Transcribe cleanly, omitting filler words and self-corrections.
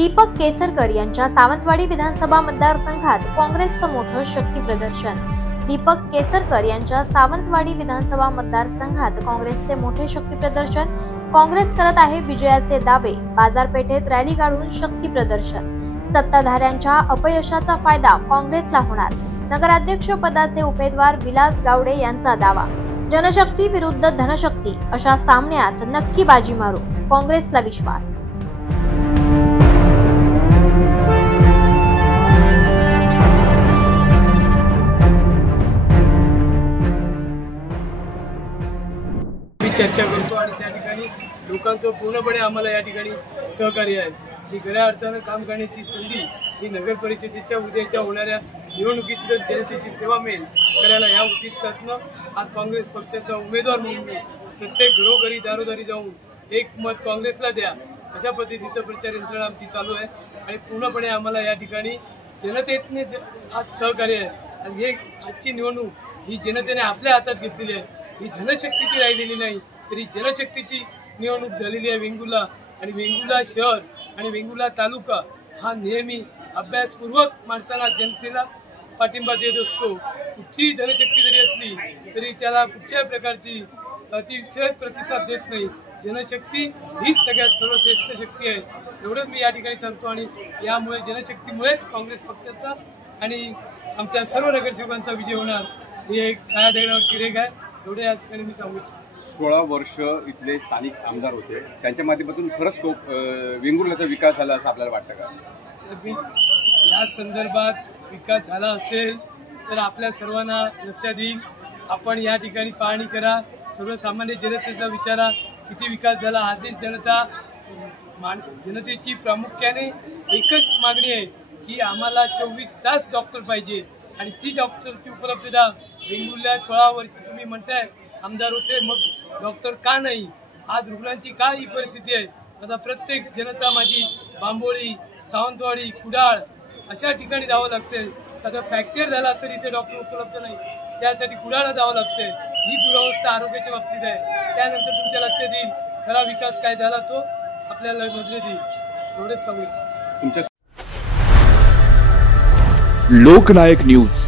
दीपक केसरकर यांच्या सावंतवाडी विधानसभा मतदारसंघात काँग्रेसचं मोठं शक्ती प्रदर्शन। दीपक केसरकर यांच्या सावंतवाडी विधानसभा मतदारसंघात काँग्रेसचे मोठे शक्ती प्रदर्शन। काँग्रेस करत आहे विजयाचे दावे। बाजारपेठेत रॅली काढून शक्ती प्रदर्शन। सत्ताधाऱ्यांच्या अपयशाचा फायदा काँग्रेसला होणार। नगराध्यक्ष पदाचे उमेदवार विलास गावडे यांचा दावा। जनशक्ती विरुद्ध धनशक्ती अशा सामन्यात नक्की बाजी मारू, काँग्रेसला विश्वास। चर्चा करतो आणि त्या ठिकाणी लोकांचं पूर्णपणे आम्हाला या ठिकाणी सहकार्य आहे की खऱ्या अर्थानं काम करण्याची संधी ही नगर परिषदेच्या उद्याच्या होणाऱ्या निवडणुकीत जनतेची सेवा मिळेल करायला या उद्दिष्टातनं आज काँग्रेस पक्षाचा उमेदवार म्हणून प्रत्येक घरोघरी दारोदारी जाऊन एक मत काँग्रेसला द्या अशा पद्धतीचं प्रचार यंत्रणा आमची चालू आहे आणि पूर्णपणे आम्हाला या ठिकाणी जनतेने आज सहकार्य आहे आणि हे आजची निवडणूक ही जनतेने आपल्या हातात घेतलेली आहे। ही धनशक्तीची राहिलेली नाही तरी जनशक्तीची निवडणूक झालेली आहे। वेंगुर्ला आणि वेंगुर्ला शहर आणि वेंगुर्ला तालुका हा नेहमी अभ्यासपूर्वक माणसाला जनतेला पाठिंबा देत असतो। कुठची धनशक्ती जरी असली तरी त्याला कुठल्याही प्रकारची अतिशय प्रतिसाद देत नाही। जनशक्ती हीच सगळ्यात सर्वश्रेष्ठ शक्ती आहे एवढंच मी या ठिकाणी सांगतो आणि यामुळे जनशक्तीमुळेच काँग्रेस पक्षाचा आणि आमच्या सर्व नगरसेवकांचा विजय होणार ही एक काळ्या दगडावरची रेघ आहे एवढे या ठिकाणी मी सांगू इच्छितो। 16 वर्ष इथले स्थानिक आमदार होते, त्यांच्या माध्यमातून खरंच वेंगुर्ल्याचा विकास झाला असं आपल्याला वाटतं का? या संदर्भात विकास झाला असेल तर आपल्या सर्वांना लक्षात येईल। आपण या ठिकाणी पाहणी करा, सर्वसामान्य जनतेचा विचारा किती विकास झाला। आजही जनतेची प्रामुख्याने एकच मागणी आहे की आम्हाला 24 तास डॉक्टर पाहिजे आणि ती डॉक्टरची उपलब्धता वेंगुर्ल्या 16 वर्ष तुम्ही म्हणताय आमदार होते मग डॉक्टर का नाही? आज रुग्णांची काय ही परिस्थिती आहे। आता प्रत्येक जनता माझी बांबोळी, सावंतवाडी, कुडाळ अशा ठिकाणी जावं लागते। साधा फ्रॅक्चर झाला तरी इथे डॉक्टर उपलब्ध नाही, त्यासाठी कुडाळला जावं लागते। ही दुरावस्था आरोग्याच्या बाबतीत आहे। त्यानंतर तुमच्या लक्षात येईल खरा विकास काय झाला तो आपल्याला नजरेत येईल एवढेच सांगू। लोकनायक न्यूज